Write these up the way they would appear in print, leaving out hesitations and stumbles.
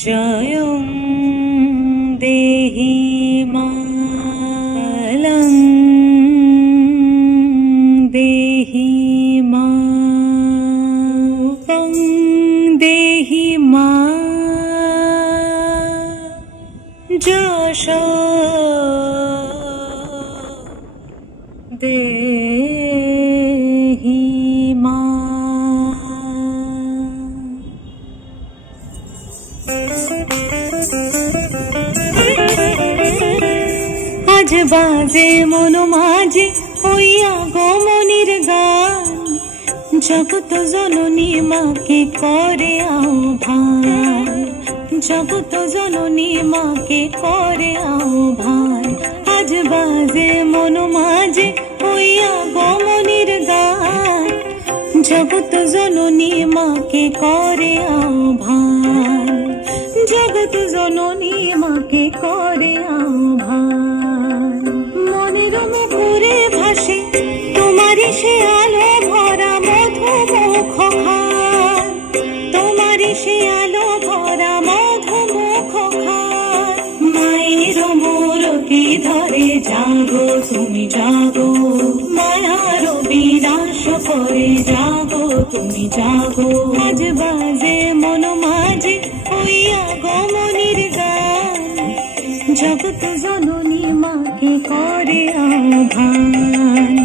जयं देहि मालं देहि मां देहि मा जशो देहि मा। আজ বাজে মন মাঝে হইয়া গমনির গান, জগত জননী মাকে করে আহ্বান, জগত জননী মাকে করে আহ্বান। আজ বাজে মন মাঝে হইয়া গমনির গান, জগত জননী মাকে করে আহ্বান, জগত জননী মাকে করে আহ্বান। মনের মুখরে ভাসে তোমারি সে আলো ভরা মধুমুখ খান, তোমারি সে আলো ভরা মধুমুখ খান। মায়ের মূরতি ধরে জাগো তুমি জাগো, মায়ার বিনাশ করে জাগো তুমি জাগো। আজ বাজে মন মাঝে হইয়া গমনির গান, জগত জননী মাকে করে আহ্বান।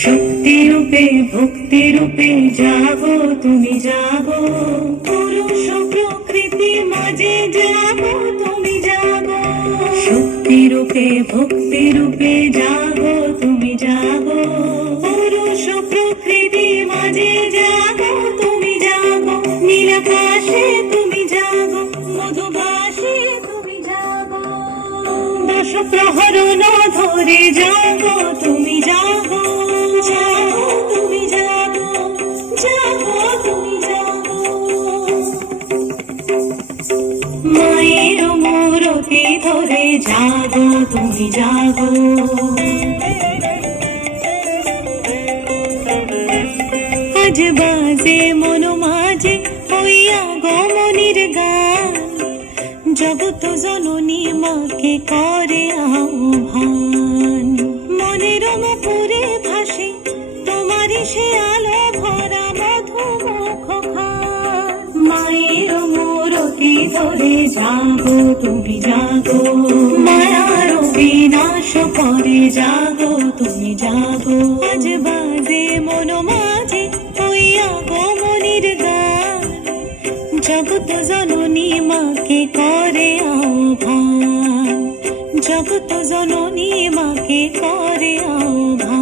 শক্তি রূপে ভক্তি রূপে জাগো তুমি জাগো, পুরুষ প্রকৃতি মাঝে জাগো তুমি জাগো। শক্তি রূপে ভক্তি রূপে জাগো তুমি জাগো, পুরুষ প্রকৃতি মাঝে জাগো তুমি জাগো। নীলাকাশে তুমি জাগো, মধুবাসে তুমি জাগো, দশ প্রহরণ ধরে জাগো তুমি জাগো, জাগো তুমি জাগো, জাগো তুমি জাগো। মায়ের মূরতি ধরে জাগো তুমি জাগো। আজ বাজে মন মাঝে হইয়া গমনির গান, জগত জননী মাকে করে আহ্বান। মনের মুখরে ভাসে তোমারি সে আলো ভরা মধুমুখ খান। মায়ের মূরতি ধরে জাগো তুমি জাগো, মায়ার বিনাশ করে জাগো তুমি জাগো। আজ বাজে মন মাঝে হইয়া গমনির গান, জগত জননী মাকে করে আহ্বান, জগত জননী মাকে করে আহ্বান।